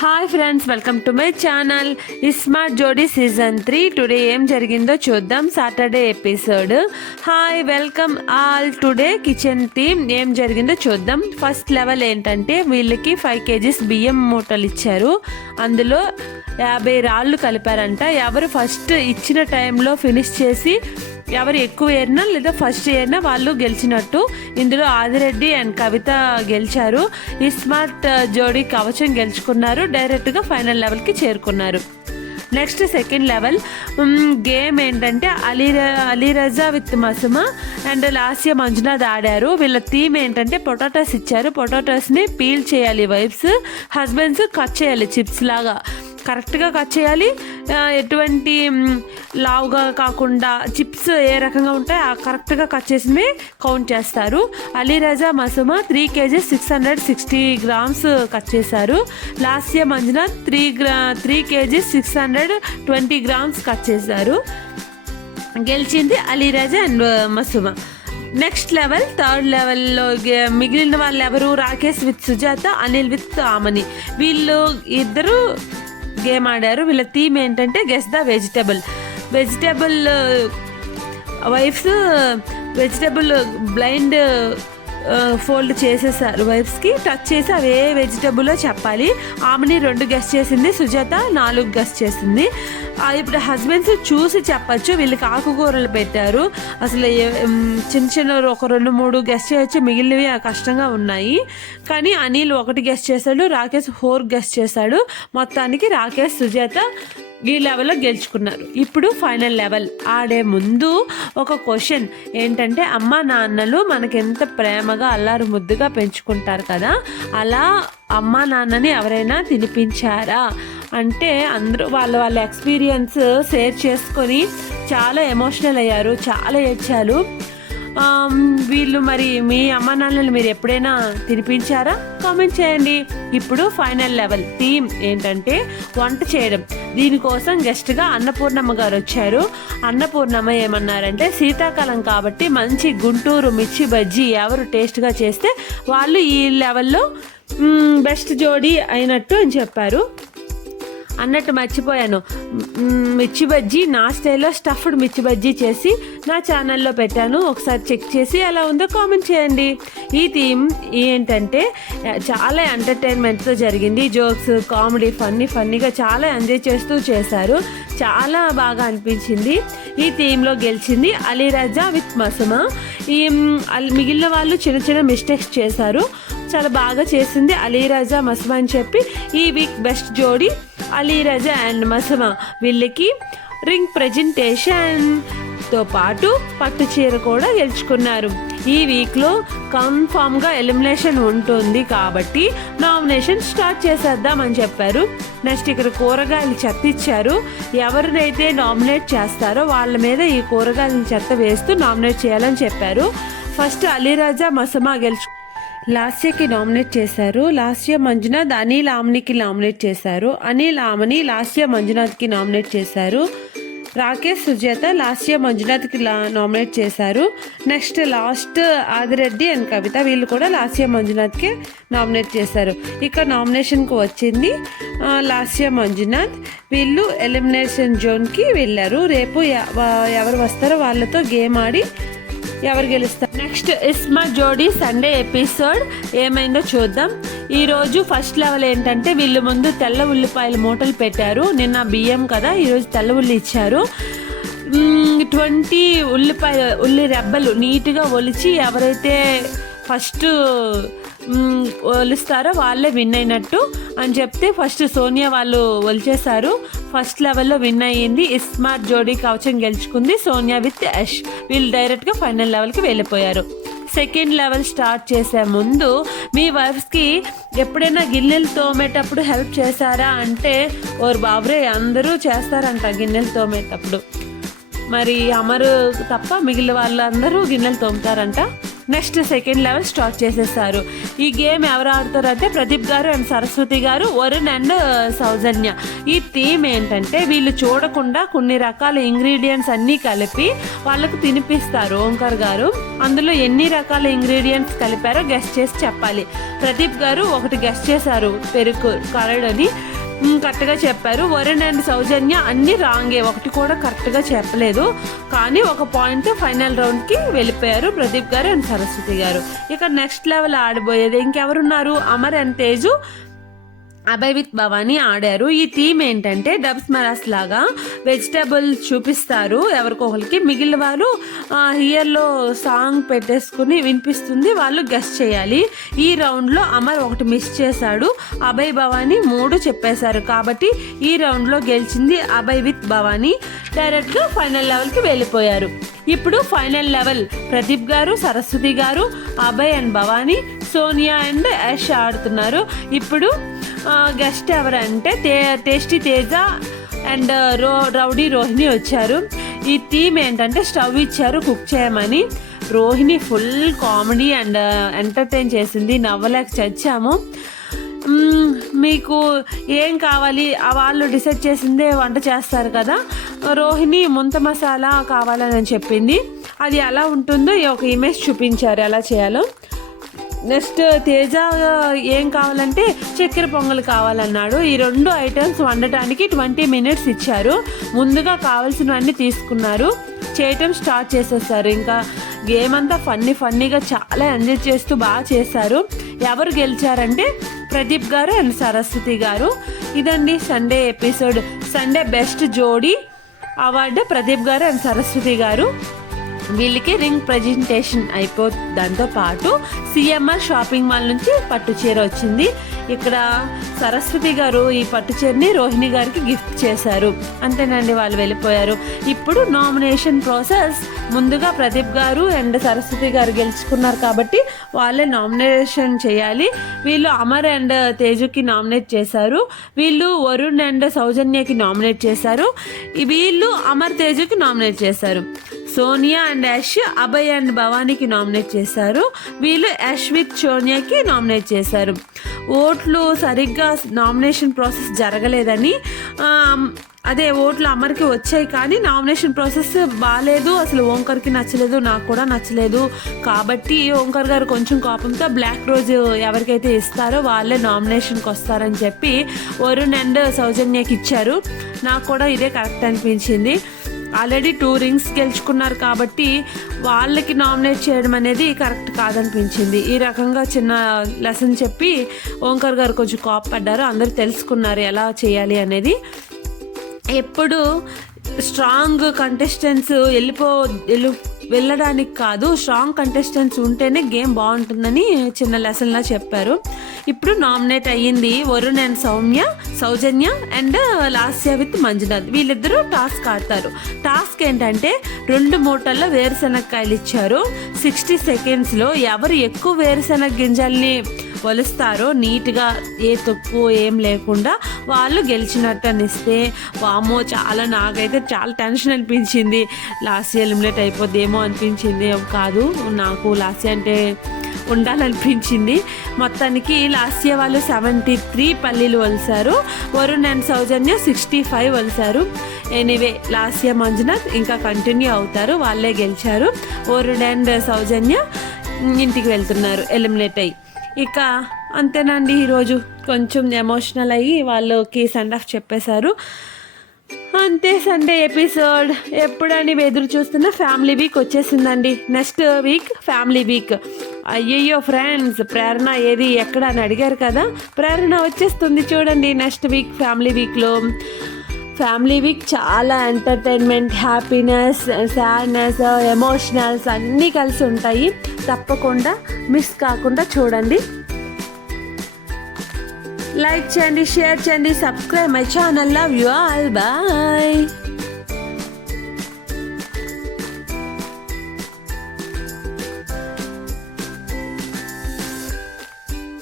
Hi friends, welcome to my channel smart జోడీ season 3. Today ఏం జరిగిందో చూద్దాం. Saturday episode. Hi, welcome all. Today kitchen team ఏం జరిగిందో చూద్దాం. ఫస్ట్ లెవెల్ ఏంటంటే వీళ్ళకి 5 kgs బియ్యం మూటలు ఇచ్చారు. అందులో 50 రాళ్ళు కలిపారంట. ఎవరు ఫస్ట్ ఇచ్చిన టైంలో ఫినిష్ చేసి ఎవరు ఎక్కువ ఏరినా లేదా ఫస్ట్ ఏరినా వాళ్ళు గెలిచినట్టు. ఇందులో ఆదిరెడ్డి అండ్ కవిత గెలిచారు. ఈ స్మార్ట్ జోడీ కవచం గెలుచుకున్నారు. డైరెక్ట్గా ఫైనల్ లెవెల్కి చేరుకున్నారు. నెక్స్ట్ సెకండ్ లెవెల్ గేమ్ ఏంటంటే అలీరజా విత్ మసుమ అండ్ లాస్య మంజునాథ్ ఆడారు. వీళ్ళ థీమ్ ఏంటంటే పొటాటోస్ ఇచ్చారు. పొటాటోస్ని పీల్ చేయాలి వైఫ్స్, హస్బెండ్స్ కట్ చేయాలి చిప్స్ లాగా. కరెక్ట్గా కట్ చేయాలి. ఎటువంటి లావుగా కాకుండా చిప్స్ ఏ రకంగా ఉంటాయో ఆ కరెక్ట్గా కట్ చేసినవి కౌంట్ చేస్తారు. Aliraza Masuma 3 kgs 660 grams cut చేశారు. Lasya Manjunath 3 kgs 620 grams cut చేశారు. గెలిచింది Aliraza and Masuma. Next level third లెవెల్లో మిగిలిన వాళ్ళు ఎవరు? Rakesh with Sujatha, Anil with Amani. వీళ్ళు ఇద్దరు గేమ్ ఆడారు. వీళ్ళ థీమ్ ఏంటంటే guess the vegetable wives vegetable blindfold చేసేసారు. వైఫ్స్కి టచ్ చేసి అవి ఏ వెజిటబుల్లో చెప్పాలి. ఆమెని 2 గెస్ చేసింది, సుజాత 4 గెస్ చేసింది. ఇప్పుడు హస్బెండ్స్ చూసి చెప్పచ్చు. వీళ్ళకి ఆకుకూరలు పెట్టారు. అసలు చిన్న ఒక 2-3 గెస్ చేయొచ్చు, మిగిలినవి కష్టంగా ఉన్నాయి. కానీ అనిల్ 1 గెస్ చేశాడు, రాకేష్ 4 గెస్ చేశాడు. మొత్తానికి రాకేష్, సుజాత ఈ లెవెల్లో గెలుచుకున్నారు. ఇప్పుడు ఫైనల్ లెవెల్ ఆడే ముందు ఒక క్వశ్చన్ ఏంటంటే, అమ్మ నాన్నలు మనకెంత ప్రేమగా అల్లారు ముద్దుగా పెంచుకుంటారు కదా, అలా అమ్మ నాన్నని ఎవరైనా తినిపించారా అంటే అందరూ వాళ్ళ ఎక్స్పీరియన్స్ షేర్ చేసుకొని చాలా ఎమోషనల్ అయ్యారు, చాలా ఏడ్చారు. వీళ్ళు మరి మీ అమ్మ నాన్నలు మీరు ఎప్పుడైనా తినిపించారా? కామెంట్ చేయండి. ఇప్పుడు ఫైనల్ లెవెల్ థీమ్ ఏంటంటే వంట చేయడం. దీనికోసం గెస్ట్గా అన్నపూర్ణమ్మ గారు వచ్చారు. అన్నపూర్ణమ్మ ఏమన్నారంటే, శీతాకాలం కాబట్టి మంచి గుంటూరు మిర్చి బజ్జీ ఎవరు టేస్ట్గా చేస్తే వాళ్ళు ఈ లెవెల్లో బెస్ట్ జోడీ అయినట్టు అని చెప్పారు. అన్నట్టు మర్చిపోయాను, మిర్చి బజ్జీ నా స్టైల్లో స్టఫ్డ్ మిర్చి బజ్జీ చేసి నా ఛానల్లో పెట్టాను. ఒకసారి చెక్ చేసి ఎలా ఉందో కామెంట్ చేయండి. ఈ థీమ్ ఏంటంటే చాలా ఎంటర్టైన్మెంట్తో జరిగింది. జోక్స్, కామెడీ, ఫన్నీగా చాలా ఎంజాయ్ చేస్తూ చేశారు. చాలా బాగా అనిపించింది. ఈ థీమ్లో గెలిచింది అలీరజా విత్ మసుమ. ఈ మిగిలిన వాళ్ళు చిన్న మిస్టేక్స్ చేశారు. చాలా బాగా చేసింది అలీరజా మసుమ అని చెప్పి ఈ వీక్ బెస్ట్ జోడీ అలీరజా అండ్ మసుమ. వీళ్ళకి రింగ్ ప్రెజెంటేషన్తో పాటు పట్టు చీర కూడా గెలుచుకున్నారు. ఈ వీక్లో కన్ఫామ్గా ఎలిమినేషన్ ఉంటుంది కాబట్టి నామినేషన్ స్టార్ట్ చేసేద్దామని చెప్పారు. నెక్స్ట్ ఇక్కడ కూరగాయలు చెత్త ఇచ్చారు. ఎవరినైతే నామినేట్ చేస్తారో వాళ్ళ మీద ఈ కూరగాయల చెత్త వేస్తూ నామినేట్ చేయాలని చెప్పారు. ఫస్ట్ అలీరజా మసుమ లాస్యకి నామినేట్ చేశారు. లాస్య మంజునాథ్ అనిల్ ఆమనికి నామినేట్ చేశారు. అనిల్ ఆమని లాస్య మంజునాథ్కి నామినేట్ చేశారు. రాకేష్, సుజాత లాస్య మంజునాథ్కి నామినేట్ చేశారు. నెక్స్ట్ లాస్ట్ ఆదిరెడ్డి అండ్ కవిత, వీళ్ళు కూడా లాస్య మంజునాథ్కి నామినేట్ చేశారు. ఇక్కడ నామినేషన్కి వచ్చింది లాస్య మంజునాథ్. వీళ్ళు ఎలిమినేషన్ జోన్కి వెళ్ళారు. రేపు ఎవరు వస్తారో వాళ్ళతో గేమ్ ఆడి ఎవరు గెలుస్తారు. నెక్స్ట్ స్మార్ట్ జోడీ సండే ఎపిసోడ్ ఏమైందో చూద్దాం. ఈరోజు ఫస్ట్ లెవెల్ ఏంటంటే వీళ్ళు ముందు తెల్ల ఉల్లిపాయల మూటలు పెట్టారు. నిన్న బియ్యం కదా, ఈరోజు తెల్ల ఉల్లి ఇచ్చారు. 20 ఉల్లి రెబ్బలు నీట్గా ఒలిచి ఎవరైతే ఫస్ట్ ఒలుస్తారో వాళ్ళే విన్ అయినట్టు అని చెప్తే ఫస్ట్ సోనియా వాళ్ళు ఒలిచేశారు. ఫస్ట్ లెవెల్లో విన్ అయ్యింది. స్మార్ట్ జోడీ కవచం గెలుచుకుంది సోనియా విత్ యష్. వీళ్ళు డైరెక్ట్గా ఫైనల్ లెవెల్కి వెళ్ళిపోయారు. సెకండ్ లెవెల్ స్టార్ట్ చేసే ముందు మీ వైఫ్స్కి ఎప్పుడైనా గిన్నెలు తోమేటప్పుడు హెల్ప్ చేశారా అంటే, ఓర్ బాబురే అందరూ చేస్తారంట గిన్నెలు తోమేటప్పుడు. మరి అమరు తప్ప మిగిలిన వాళ్ళందరూ గిన్నెలు తోముతారంట. నెక్స్ట్ సెకండ్ లెవెల్ స్టార్ట్ చేసేసారు. ఈ గేమ్ ఎవరు ఆడతారంటే ప్రదీప్ గారు అండ్ సరస్వతి గారు, వరుణ్ అండ్ సౌజన్య. ఈ థీమ్ ఏంటంటే వీళ్ళు చూడకుండా కొన్ని రకాల ఇంగ్రీడియంట్స్ అన్నీ కలిపి వాళ్ళకు తినిపిస్తారు ఓంకార్ గారు. అందులో ఎన్ని రకాల ఇంగ్రీడియంట్స్ కలిపారో గెస్ట్ చేసి చెప్పాలి. ప్రదీప్ గారు ఒకటి గెస్ట్ చేశారు, పెరుగు కరడ్ అని, కరెక్ట్గా చెప్పారు. వరుణ్ అండ్ సౌజన్య అన్ని రాంగే, ఒకటి కూడా కరెక్ట్గా చెప్పలేదు. కానీ ఒక పాయింట్ ఫైనల్ రౌండ్కి వెళ్ళిపోయారు ప్రదీప్ గారు అండ్ సరస్వతి గారు. ఇక నెక్స్ట్ లెవెల్ ఆడిపోయేది ఇంకెవరున్నారు, అమర్ అండ్ తేజు, అభయ్ విత్ భవానీ ఆడారు. ఈ థీమ్ ఏంటంటే డబ్స్ మరాస్ లాగా వెజిటేబుల్స్ చూపిస్తారు ఎవరికొకరికి, మిగిలిన వాళ్ళు హియర్లో సాంగ్ పెట్టేసుకుని వినిపిస్తుంది, వాళ్ళు గెస్ట్ చేయాలి. ఈ రౌండ్లో అమర్ ఒకటి మిస్ చేశాడు, అభయ్ భవానీ 3 చెప్పేశారు. కాబట్టి ఈ రౌండ్లో గెలిచింది అభయ్ విత్ భవానీ. డైరెక్ట్గా ఫైనల్ లెవెల్కి వెళ్ళిపోయారు. ఇప్పుడు ఫైనల్ లెవెల్ ప్రదీప్ గారు, సరస్వతి గారు, అభయ్ అండ్ భవానీ, సోనియా అండ్ యష్ ఆడుతున్నారు. ఇప్పుడు గెస్ట్ ఎవరంటే tasty Teja and rowdy Rohini వచ్చారు. ఈ థీమ్ ఏంటంటే స్టవ్ ఇచ్చారు కుక్ చేయమని. Rohini full comedy and entertain చేసింది, నవ్వలేక చచ్చాము. మీకు ఏం కావాలి వాళ్ళు డిసైడ్ చేసిందే వంట చేస్తారు కదా. రోహిణి ముంత మసాలా కావాలని చెప్పింది, అది ఎలా ఉంటుందో ఒక ఇమేజ్ చూపించారు ఎలా చేయాలో. నెక్స్ట్ తేజ ఏం కావాలంటే చక్కెర పొంగల్ కావాలన్నాడు. ఈ 2 ఐటమ్స్ వండటానికి 20 minutes ఇచ్చారు. ముందుగా కావాల్సినవన్నీ తీసుకున్నారు, చేయటం స్టార్ట్ చేసేసారు. ఇంకా గేమ్ అంతా ఫన్నీగా చాలా ఎంజాయ్ చేస్తూ బాగా చేశారు. ఎవరు గెలిచారంటే ప్రదీప్ గారు అండ్ సరస్వతి గారు. ఇదండి సండే ఎపిసోడ్. సండే బెస్ట్ జోడీ అవార్డు ప్రదీప్ గారు అండ్ సరస్వతి గారు. వీళ్ళకి రింగ్ ప్రజెంటేషన్ దాంతో పాటు సిఎంఆర్ షాపింగ్ మాల్ నుంచి పట్టు చీర వచ్చింది. ఇక్కడ సరస్వతి గారు ఈ పట్టు చీరని రోహిణి గారికి గిఫ్ట్ చేశారు. అంతేనండి, వాళ్ళు వెళ్ళిపోయారు. ఇప్పుడు నామినేషన్ ప్రాసెస్. ముందుగా ప్రదీప్ గారు అండ్ సరస్వతి గారు గెలుచుకున్నారు కాబట్టి వాళ్ళే నామినేషన్ చేయాలి. వీళ్ళు అమర్ అండ్ తేజుకి నామినేట్ చేశారు. వీళ్ళు వరుణ్ అండ్ సౌజన్యకి నామినేట్ చేశారు. వీళ్ళు అమర్ తేజుకి నామినేట్ చేశారు. సోనియా అండ్ యష్ అభయ్ అండ్ భవానీకి నామినేట్ చేశారు. వీళ్ళు యష్ విత్ సోనియాకి నామినేట్ చేశారు. ఓట్లు సరిగ్గా నామినేషన్ ప్రాసెస్ జరగలేదని, ఓట్లు అమర్కి వచ్చాయి కానీ నామినేషన్ ప్రాసెస్ బాగాలేదు, అసలు ఓంకార్కి నచ్చలేదు, నాకు కూడా నచ్చలేదు. కాబట్టి ఓంకార్ గారు కొంచెం కోపంతో బ్లాక్ రోజ్ ఎవరికైతే ఇస్తారో వాళ్ళే నామినేషన్కి వస్తారని చెప్పి వరుణ్ అండ్ సౌజన్యకి ఇచ్చారు. నాకు కూడా ఇదే కరెక్ట్ అనిపించింది. ఆల్రెడీ 2 rings గెలుచుకున్నారు కాబట్టి వాళ్ళకి నామినేట్ చేయడం అనేది కరెక్ట్ కాదనిపించింది. ఈ రకంగా చిన్న లెసన్ చెప్పి ఓంకార్ గారు కొంచెం కోపపడ్డారు. అందరూ తెలుసుకున్నారు ఎలా చేయాలి అనేది. ఎప్పుడు స్ట్రాంగ్ కంటెస్టెంట్స్ వెళ్ళడానికి కాదు, స్ట్రాంగ్ కంటెస్టెంట్స్ ఉంటేనే గేమ్ బాగుంటుందని చిన్న లెసన్లా చెప్పారు. ఇప్పుడు నామినేట్ అయ్యింది Varun and Soujanya and Lasya with Manjunath. వీళ్ళిద్దరూ టాస్క్ ఆడతారు. టాస్క్ ఏంటంటే 2 మూటల్లో వేరుశనగకాయలు ఇచ్చారు. 60 secondsలో ఎవరు ఎక్కువ వేరుశనగ గింజల్ని వలుస్తారో నీట్గా ఏ తక్కువ ఏం లేకుండా వాళ్ళు గెలిచినట్టు అనిస్తే, వామో నాకైతే చాలా టెన్షన్ అనిపించింది. లాస్య ఎలిమినేట్ అయిపోద్దేమో అనిపించింది. కాదు, నాకు లాస్య అంటే ఉండాలనిపించింది. మొత్తానికి లాస్య వాళ్ళు 73 పల్లీలు వలిసారు. వరుణ్ అండ్ సౌజన్య 65 వలిసారు. ఎనీవే లాస్య మంజునాథ్ ఇంకా కంటిన్యూ అవుతారు, వాళ్ళే గెలిచారు. వరుణ్ అండ్ సౌజన్య ఇంటికి వెళ్తున్నారు ఎలిమినేట్ అయ్యి. ఇక అంతేనండి, ఈరోజు కొంచెం ఎమోషనల్ అయ్యి వాళ్ళకి సెండ్ ఆఫ్ చెప్పేశారు. అంతే సండే ఎపిసోడ్. ఎప్పుడని ఎదురు చూస్తున్న ఫ్యామిలీ వీక్ వచ్చేసిందండి. Next week family week. అయ్యయ్యో ఫ్రెండ్స్, ప్రేరణ ఏది ఎక్కడ అని అడిగారు కదా, ప్రేరణ వచ్చేస్తుంది చూడండి నెక్స్ట్ వీక్ ఫ్యామిలీ వీక్లో. ఫ్యామిలీ వీక్ చాలా ఎంటర్టైన్మెంట్, హ్యాపీనెస్, సాడ్నెస్, ఎమోషనల్స్ అన్నీ కలిసి ఉంటాయి. తప్పకుండా మిస్ కాకుండా చూడండి. లైక్ చేయండి, షేర్ చేయండి, subscribe my channel. Love you all, bye.